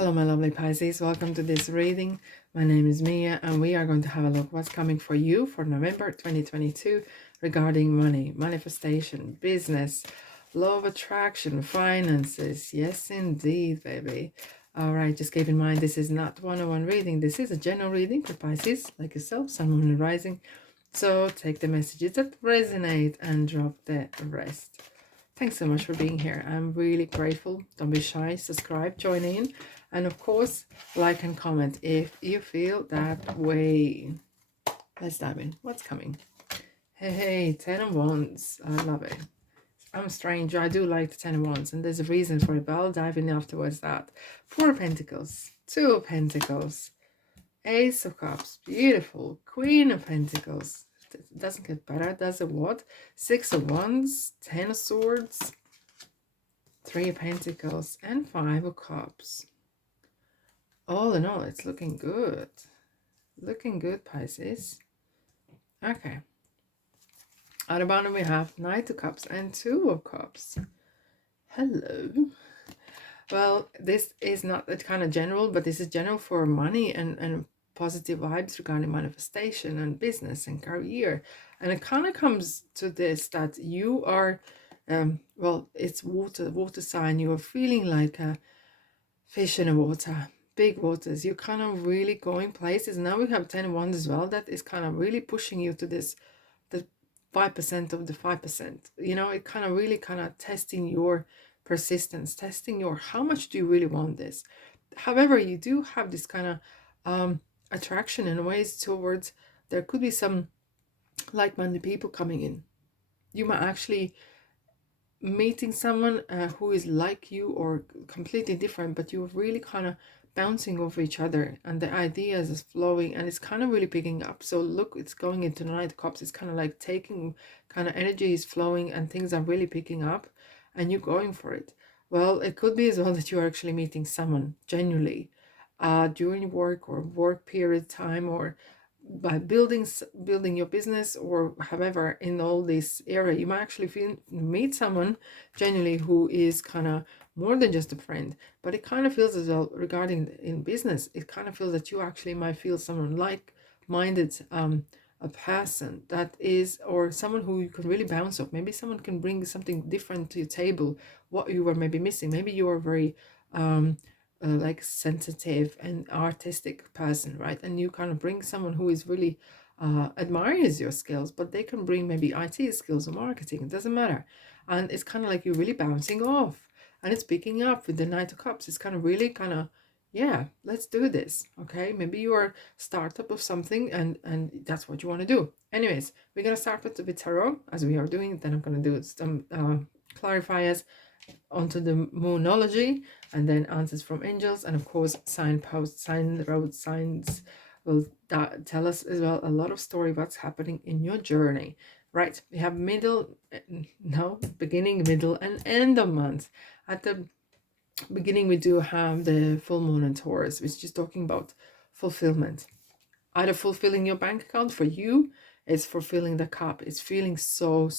Hello, my lovely Pisces. Welcome to this reading. My name is Mia, and we are going to have a look what's coming for you for November 2022 regarding money, manifestation, business, law of attraction, finances. Yes, indeed, baby. All right, just keep in mind this is not one-on-one reading. This is a general reading for Pisces, like yourself, Sun, Moon, and Rising. So take the messages that resonate and drop the rest. Thanks so much for being here. I'm really grateful. Don't be shy. Subscribe, join in. And of course, like and comment if you feel that way. Let's dive in. What's coming? Hey, 10 of Wands. I love it. I'm strange. I do like the 10 of Wands, and there's a reason for it, but I'll dive in afterwards that. 4 of Pentacles, 2 of Pentacles, Ace of Cups, beautiful. Queen of Pentacles. It doesn't get better, does it? What? 6 of Wands, 10 of Swords, 3 of Pentacles, and 5 of Cups. All in all, it's looking good. Looking good, Pisces. Okay. At the bottom, we have Knight of Cups and 2 of Cups. Hello. Well, this is not that kind of general, but this is general for money and positive vibes regarding manifestation and business and career. And it kind of comes to this that you are, well, it's water sign. You are feeling like a fish in the water, big waters. You're kind of really going places. Now we have 10 of Wands as well. That is kind of really pushing you to this, the 5% of the 5%. You know, it kind of really kind of testing your persistence, testing your how much do you really want this. However, you do have this kind of attraction in ways towards, there could be some like-minded people coming in. You might actually meeting someone who is like you or completely different, but you're really kind of bouncing off each other and the ideas is flowing and it's kind of really picking up. So look, it's going into the Knight of Cups. It's kind of like taking, kind of energy is flowing and things are really picking up and you're going for it. Well, it could be as well that you're actually meeting someone genuinely during work or work period time, or by building your business, or however, in all this area you might actually meet someone genuinely who is kind of more than just a friend. But it kind of feels as well regarding in business, it kind of feels that you actually might feel someone like-minded, a person that is, or someone who you can really bounce off. Maybe someone can bring something different to your table, what you were maybe missing. Maybe you are very like sensitive and artistic person, right? And you kind of bring someone who is really admires your skills, but they can bring maybe IT skills or marketing, it doesn't matter. And it's kind of like you're really bouncing off and it's picking up with the Knight of Cups. It's kind of really kind of, yeah, let's do this. Okay, maybe you are startup of something and that's what you want to do. Anyways, we're gonna start with the tarot as we are doing. Then I'm gonna do some clarifiers onto the moonology, and then answers from angels, and of course signposts, road signs will tell us as well a lot of story what's happening in your journey. Right, we have beginning, middle, and end of month. At the beginning, we do have the full moon in Taurus, which is talking about fulfillment, either fulfilling your bank account. For you, it's fulfilling the cup. It's feeling so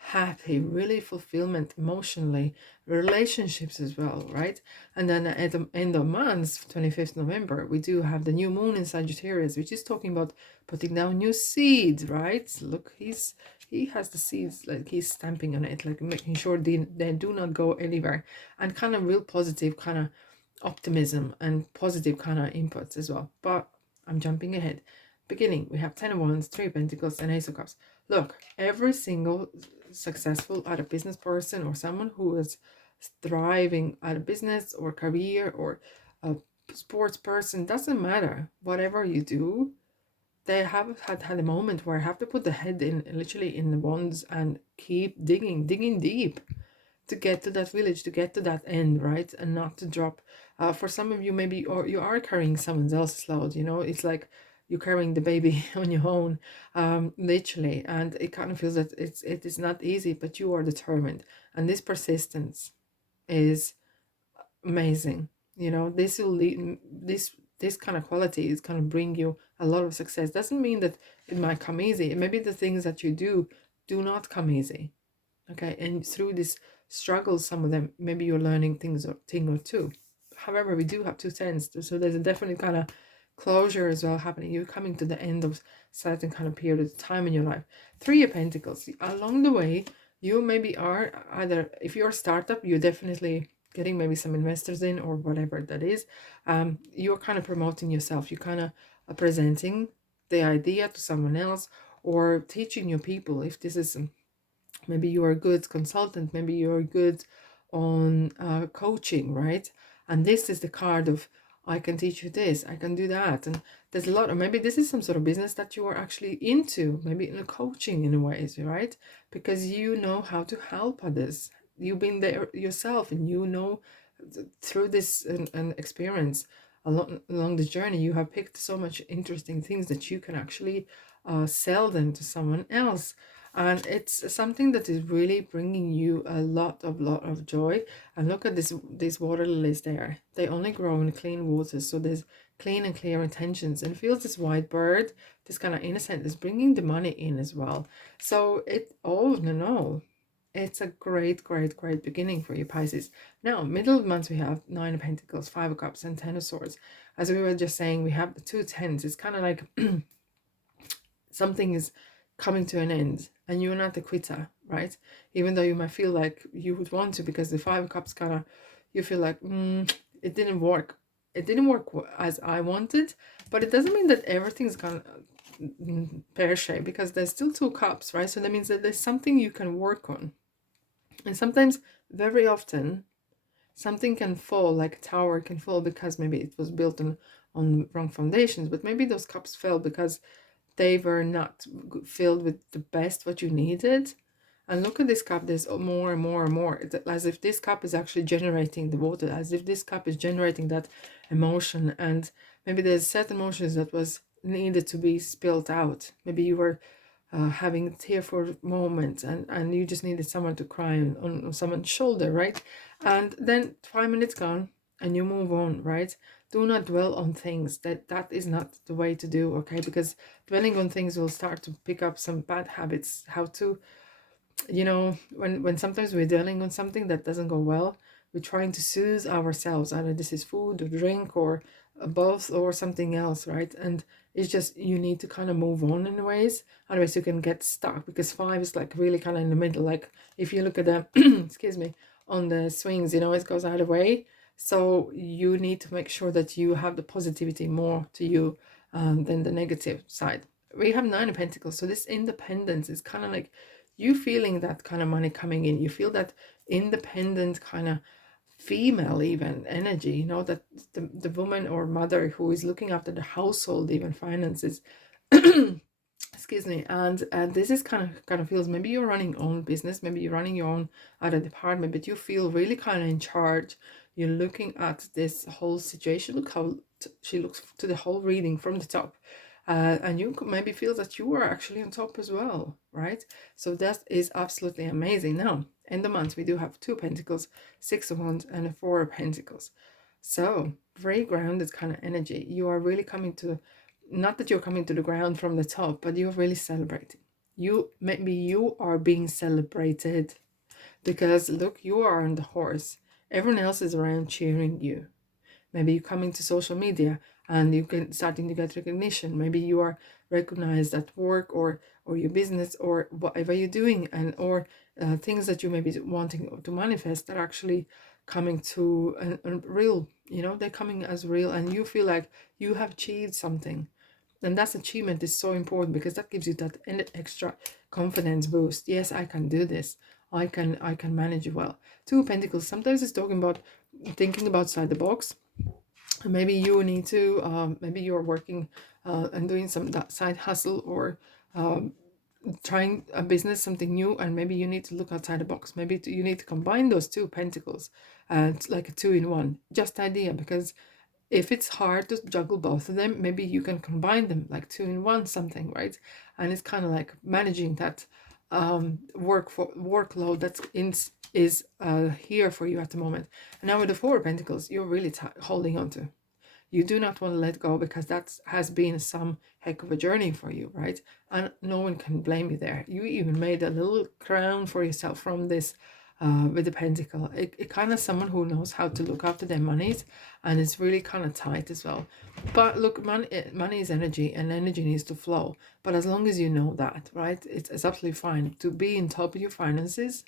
happy, really fulfillment emotionally, relationships as well, right? And then at the end of month, 25th November, we do have the new moon in Sagittarius, which is talking about putting down new seeds, right? Look, he has the seeds, like he's stamping on it, like making sure they do not go anywhere, and kind of real positive kind of optimism and positive kind of inputs as well. But I'm jumping ahead. Beginning, we have 10 of Wands, 3 of Pentacles, and Ace of Cups. Look, every single successful either business person or someone who is thriving at a business or career or a sports person, doesn't matter, whatever you do, they have had a moment where I have to put the head in, literally in the wands, and keep digging deep to get to that village, to get to that end, right? And not to drop. For some of you, maybe, or you are carrying someone else's load, you know, it's like you're carrying the baby on your own, literally, and it kind of feels that it is not easy, but you are determined, and this persistence is amazing. You know, this will lead, this kind of quality is going to bring you a lot of success. Doesn't mean that it might come easy. Maybe the things that you do not come easy. Okay, and through this struggle, some of them, maybe you're learning thing or two. However, we do have 2 tens, so there's a definite kind of closure as well happening. You're coming to the end of certain kind of period of time in your life. 3 of Pentacles. Along the way, you maybe are either, if you're a startup, you're definitely getting maybe some investors in or whatever that is. You're kind of promoting yourself. You're kind of presenting the idea to someone else, or teaching your people. If this is maybe you're a good consultant, maybe you're good on coaching, right? And this is the card of, I can teach you this, I can do that. And there's a lot of, maybe this is some sort of business that you are actually into, maybe in a coaching in a ways, right? Because you know how to help others. You've been there yourself, and you know through this and experience along this journey, you have picked so much interesting things that you can actually sell them to someone else. And it's something that is really bringing you a lot of joy. And look at these water lilies there. They only grow in clean waters, so there's clean and clear intentions. And feels this white bird, this kind of innocent, is bringing the money in as well. So it all in all, it's a great beginning for you, Pisces. Now, middle of the month, we have 9 of Pentacles, 5 of Cups, and 10 of Swords. As we were just saying, we have the 2 tens. It's kind of like something is coming to an end, and you're not a quitter, right? Even though you might feel like you would want to, because the 5 of Cups kind of, you feel like, it didn't work. It didn't work as I wanted, but it doesn't mean that everything's gonna pear-shaped, because there's still 2 cups, right? So that means that there's something you can work on. And sometimes, very often, something can fall, like a tower can fall because maybe it was built on wrong foundations, but maybe those cups fell because they were not filled with the best what you needed. And look at this cup, there's more and more and more. It's as if this cup is actually generating the water, as if this cup is generating that emotion. And maybe there's certain emotions that was needed to be spilled out. Maybe you were having a tearful moment, and you just needed someone to cry on someone's shoulder, right? And then 5 minutes gone and you move on, right? Do not dwell on things. That is not the way to do, okay? Because dwelling on things will start to pick up some bad habits. How to, when sometimes we're dwelling on something that doesn't go well, we're trying to soothe ourselves. Either this is food or drink or both or something else, right? And it's just, you need to kind of move on in ways, otherwise you can get stuck, because 5 is like really kind of in the middle. Like if you look at the excuse me, on the swings, it goes either way. So you need to make sure that you have the positivity more to you than the negative side. We have 9 of Pentacles, so this independence is kind of like you feeling that kind of money coming in. You feel that independent kind of female even energy, that the woman or mother who is looking after the household, even finances. Excuse me. And this is kind of feels, maybe you're running your own business, maybe you're running your own other department, but you feel really kind of in charge. You're looking at this whole situation. Look how she looks to the whole reading from the top. And you could maybe feel that you are actually on top as well, right? So that is absolutely amazing. Now, in the month, we do have 2 of Pentacles, 6 of Wands, and a 4 of Pentacles. So very grounded kind of energy. You are really coming to, not that you're coming to the ground from the top, but you're really celebrating. Maybe you are being celebrated, because look, you are on the horse. Everyone else is around cheering you. Maybe you're coming to social media and you can starting to get recognition. Maybe you are recognized at work or your business or whatever you're doing, and or things that you may be wanting to manifest are actually coming to a real, they're coming as real, and you feel like you have achieved something. And that achievement is so important, because that gives you that extra confidence boost. Yes, I can do this. I can manage it well. 2 of Pentacles, sometimes it's talking about thinking about outside the box. Maybe you need to, maybe you're working and doing some side hustle, or trying a business, something new, and maybe you need to look outside the box. Maybe you need to combine those 2 Pentacles, like a 2-in-1. Just idea, because if it's hard to juggle both of them, maybe you can combine them like 2-in-1 something, right? And it's kind of like managing that workload that's is here for you at the moment. And now with the 4 of Pentacles, you're really holding on to. You do not want to let go, because that has been some heck of a journey for you, right? And no one can blame you there. You even made a little crown for yourself from this with the pentacle. It kind of someone who knows how to look after their monies, and it's really kind of tight as well. But look, money is energy, and energy needs to flow. But as long as you know that, right, it's absolutely fine to be in top of your finances.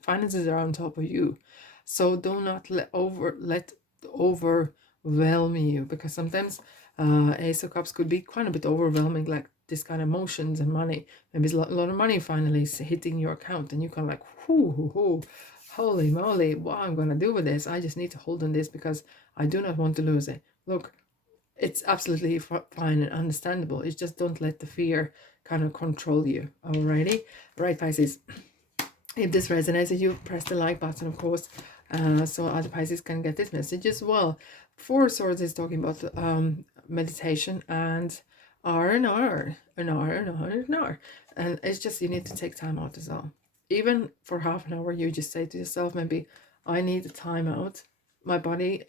Finances are on top of you, so do not let overwhelm you, because sometimes Ace of Cups could be quite a bit overwhelming, like this kind of emotions and money. Maybe it's a lot of money finally is hitting your account, and you can like, whoo, holy moly, what I'm gonna do with this? I just need to hold on this because I do not want to lose it. Look, it's absolutely fine and understandable. It's just don't let the fear kind of control you. Alrighty, right, Pisces. If this resonates with you, press the like button, of course, so other Pisces can get this message as well. Four of Swords is talking about meditation and R&R, and it's just you need to take time out as well. Even for half an hour, you just say to yourself, maybe I need a time out. My body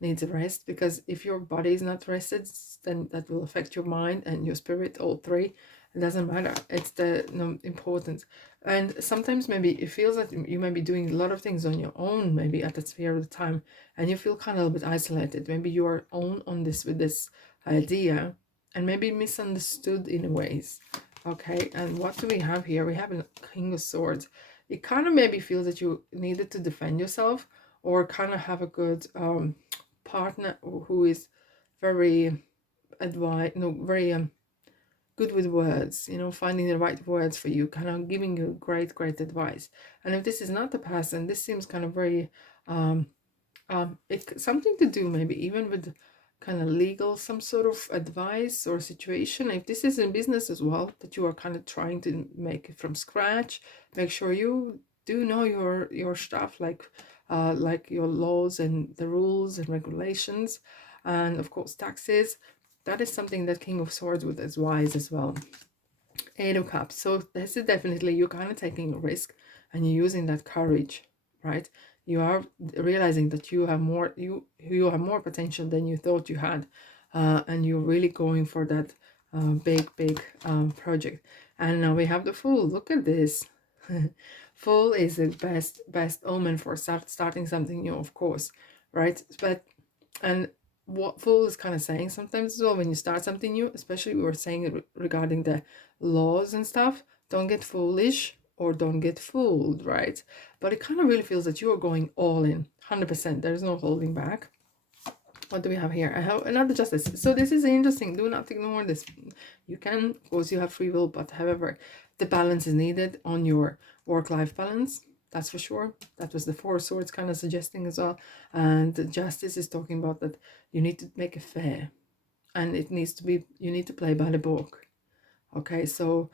needs a rest, because if your body is not rested, then that will affect your mind and your spirit, all three. It doesn't matter. It's the important. And sometimes maybe it feels like you may be doing a lot of things on your own, maybe at that sphere of the time, and you feel kind of a little bit isolated. Maybe you are on this with this idea, and maybe misunderstood in ways. Okay, and what do we have here? We have a King of Swords. It kind of maybe feels that you needed to defend yourself, or kind of have a good partner who is very very good with words, finding the right words for you, kind of giving you great advice. And if this is not the person, this seems kind of very it's something to do maybe even with kind of legal, some sort of advice or situation. If this is in business as well, that you are kind of trying to make it from scratch, make sure you do know your stuff, like your laws and the rules and regulations, and of course taxes. That is something that King of Swords would advise as well. Eight of Cups. So this is definitely you're kind of taking a risk, and you're using that courage, right? You are realizing that you have more have more potential than you thought you had, and you're really going for that big project. And now we have the Fool. Look at this. Fool is the best omen for starting something new, of course, right? And what Fool is kind of saying sometimes as well, when you start something new, especially we were saying it regarding the laws and stuff, don't get foolish or don't get fooled, right? But it kind of really feels that you are going all in 100%. There's no holding back. What do we have here? I have another Justice. So this is interesting. Do not ignore this. You can, of course, you have free will, but however, the balance is needed on your work-life balance. That's for sure. That was the Four of Swords kind of suggesting as well. And the Justice is talking about that you need to make it fair. And it needs to be, you need to play by the book. Okay, so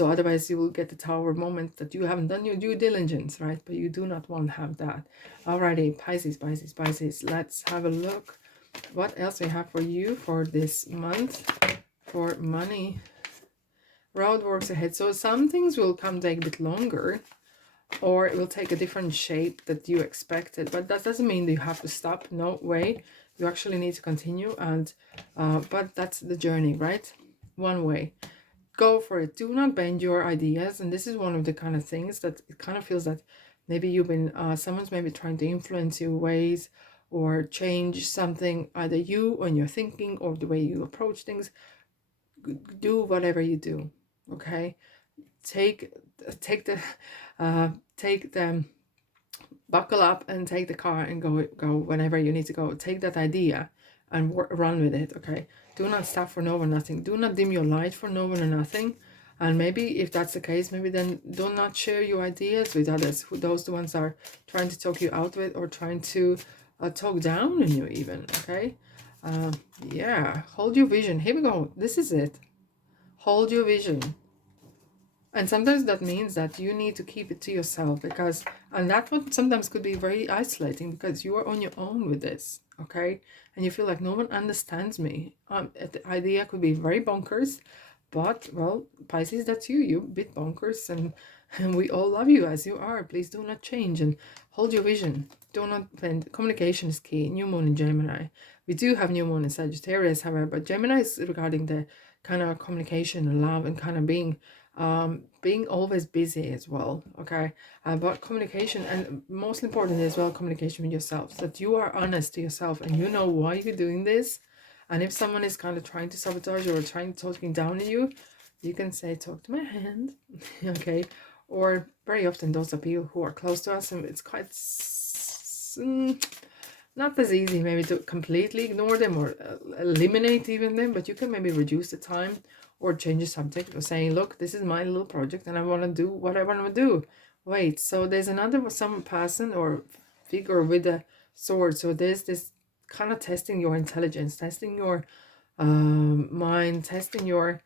otherwise you will get the Tower moment that you haven't done your due diligence, right? But you do not want to have that. Alrighty, Pisces. Let's have a look. What else we have for you for this month for money? Road works ahead. So some things will take a bit longer, or it will take a different shape that you expected. But that doesn't mean that you have to stop. No way. You actually need to continue. And but that's the journey, right? One way. Go for it. Do not bend your ideas. And this is one of the kind of things that it kind of feels that maybe you've been someone's maybe trying to influence your ways or change something, either you and your thinking or the way you approach things. Do whatever you do, okay? Take the buckle up and take the car and go whenever you need to go. Take that idea and run with it, okay? Do not stop for no one nothing. Do not dim your light for no one or nothing. And maybe if that's the case, maybe then do not share your ideas with others. Those the ones are trying to talk you out with, or trying to talk down on you even, okay? Yeah, hold your vision. Here we go. This is it. Hold your vision. And sometimes that means that you need to keep it to yourself, because, and that one sometimes could be very isolating, because you are on your own with this, okay? And you feel like no one understands me. The idea could be very bonkers, but, well, Pisces, that's you bit bonkers, and we all love you as you are. Please do not change and hold your vision. Do not bend. Communication is key. New moon in Gemini. We do have new moon in Sagittarius, however, but Gemini is regarding the kind of communication and love and kind of being being always busy as well, okay? But communication, and most important as well, communication with yourself, so that you are honest to yourself and you know why you're doing this. And if someone is kind of trying to sabotage you or trying talking down on you, you can say, talk to my hand. Okay? Or very often those are people who are close to us, and it's quite not as easy maybe to completely ignore them or eliminate even them, but you can maybe reduce the time or change the subject or saying, look, this is my little project and I want to do what I want to do. Wait, so there's some person or figure with a sword. So there's this kind of testing your intelligence, testing your mind, testing your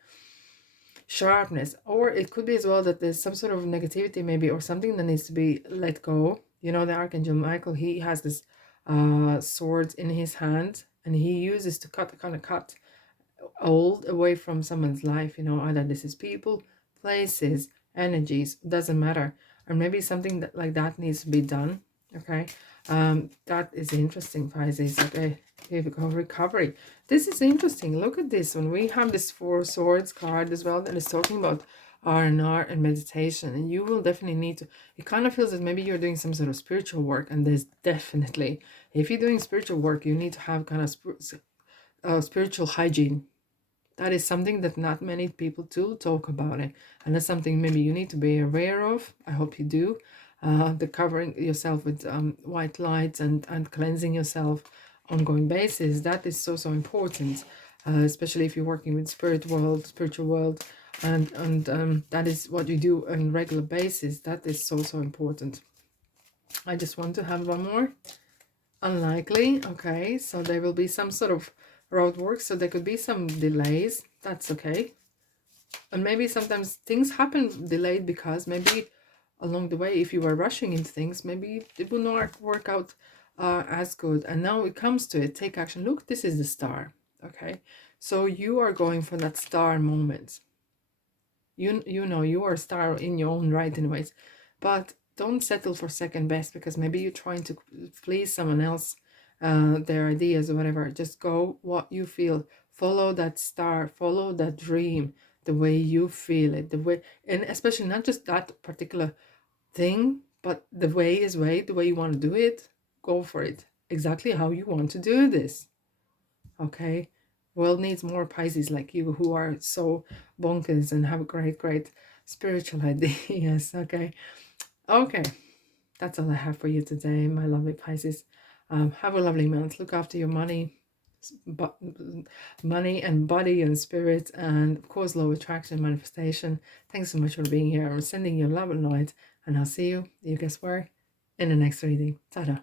sharpness. Or it could be as well that there's some sort of negativity maybe, or something that needs to be let go. You know, the Archangel Michael, he has this sword in his hand, and he uses to cut old away from someone's life. You know, either this is people, places, energies, doesn't matter. Or maybe something that like that needs to be done. Okay, that is interesting, Pisces. Okay, here we go. Recovery. This is interesting. Look at this one. We have this Four Swords card as well that is talking about R&R and meditation, and you will definitely need to. It kind of feels that maybe you're doing some sort of spiritual work, and there's definitely, if you're doing spiritual work, you need to have kind of spiritual hygiene. That is something that not many people do talk about it, and that's something maybe you need to be aware of. I hope you do. The covering yourself with white lights and cleansing yourself ongoing basis, that is so important, especially if you're working with spiritual world, and that is what you do on a regular basis. That is so important. I just want to have one more. Unlikely. Okay, so there will be some sort of road work, so there could be some delays. That's okay. And maybe sometimes things happen delayed because maybe along the way, if you were rushing into things, maybe it will not work out as good. And now it comes to it, take action. Look, this is the star. Okay, so you are going for that star moment. You know you are a star in your own right anyways, but don't settle for second best because maybe you're trying to please someone else, their ideas or whatever. Just go what you feel. Follow that star, follow that dream the way you feel it, the way, and especially not just that particular thing, but the way you want to do it. Go for it exactly how you want to do this. Okay, world needs more Pisces like you who are so bonkers and have great spiritual ideas. Okay, that's all I have for you today, my lovely Pisces. Have a lovely month. Look after your money, but money and body and spirit, and of course law of attraction, manifestation. Thanks so much for being here. I'm sending you love and light, and I'll see you guess where, in the next reading. Ta-da.